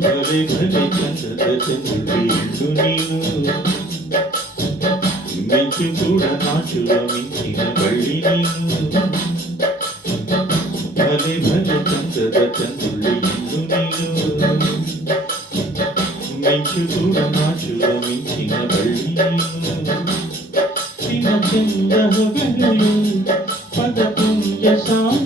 భలే భలే చంద్ర చంద్రుడు ఇల్లు నీను మించు కూడా నాచులో మించిన బళ్ళి నీను భలే భలే చంద్ర చంద్రుడు ఎందు నీను మించు కూడా నాచులో మించిన బళ్ళి నీను చిన్న చిన్న హొగలు పదపుంజ సాయలు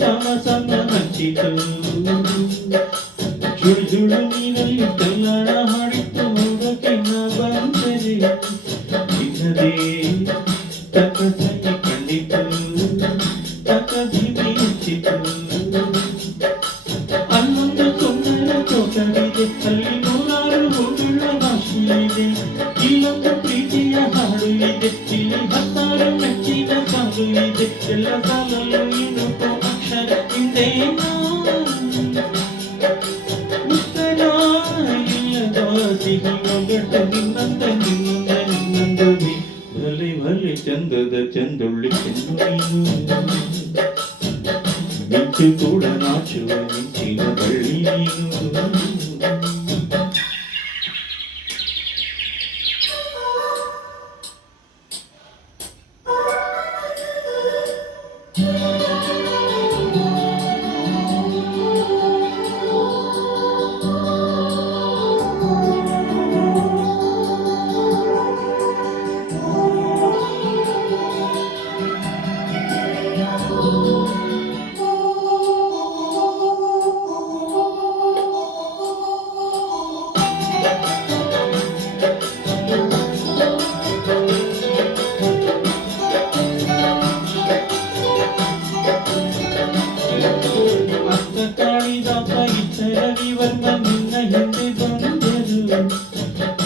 ಸಮ ಸಮ ಹಂಚಿತು ಜುಳು ಜುಳು ನೀರಲ್ಲಿ ಕಲ್ಯಾಣ ಹಾಡಿತು ನೋಡಕ್ಕಿನ ಬಂದರೆ ನಿನ್ನದೇ ತಕ್ಕ ಸರಿ ಕಂಡಿತು ತಕ್ಕ ಭೀತಿ ಹಂಚಿತು ಅಲ್ಲೊಂದು ಸುಂದರ ತೋಟವಿದೆ ಅಲ್ಲಿ ನೂರಾರು ಹೂವುಳ್ಳ ಭಾಷೆಯಿದೆ ಇಲ್ಲೊಂದು ಪ್ರೀತಿಯ ಹಾಡು ಇದೆ ಇಲ್ಲಿ ಹತ್ತಾರು ಮೆಚ್ಚಿನ ಸಾಲು ಇದೆ ಎಲ್ಲ ಸಾಲಲ್ಲೂ செந்தது செந்தொள்ளி மெச்சு கூட நாச்சுவ மிச்சின ಕೂಡ ನಾಚುವ ಮಿಂಚಿನ ಬಳ್ಳಿ ನೀನು ಅತ್ತ ಕಾಳಿದಾಸ ಇತರ ವಿವರ್ಮ ನಿನ್ನ ಹಿಂದೆ ಬಂದರು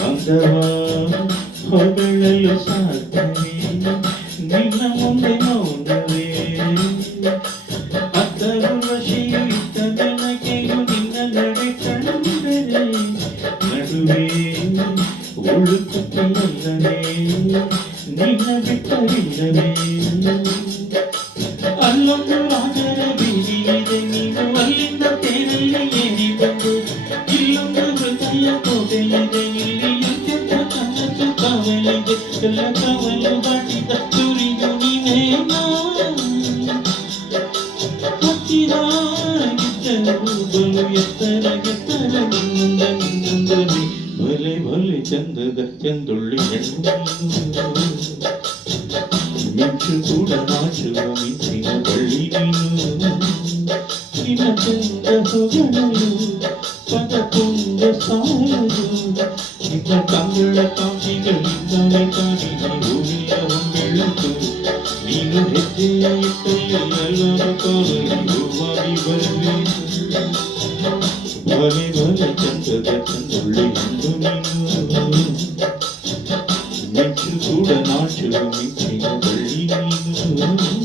ಅಂದವ ಹೊಗಳಲು ಸಾಧ್ಯವೇ ನಿನ್ನ ಮುಂದೆ ಮೌನವೇ ಅತ್ತರು ವಶಿಯು ಇತ್ತ ನನಗೆಯು ನಿನ್ನ ನಡೆ ಕಂಡರೆ ನಡುವೆ ಉಳುಕುತ್ತಿಲ್ಲವೇ ನಿನ್ನ ಬಿಟ್ಟರಿಲ್ಲವೇ ಅಲ್ಲೊಂದು ರಾಜರ ಚಂದದ ಚಂದುಳ್ಳಿ ಹೆಣ್ಣು ನೀನು. ಮಿಂಚು ಕೂಡ ನಾಚುವ ಮಿಂಚಿನ ಬಳ್ಳಿ ನೀನು ನಿನ್ನ ಚಂದ ಹೊಗಳಲು ನಿಂತು ನೀನು ಹೆಜ್ಜೆಯ ಇಟ್ಟಲ್ಲಿ ಎಲ್ಲರ ಕಾಲಲ್ಲಿ ಹೂವಾಗಿ ಬರಲಿ ಬಲಿ ಬಲಿ ಚಂದದ ಚಂದೊಳ್ಳಿ ನಿನ್ನ ಕೂಡ ನಾಚಲು ಮಿಂಚಿನ ಬಳ್ಳಿ ನೀನು.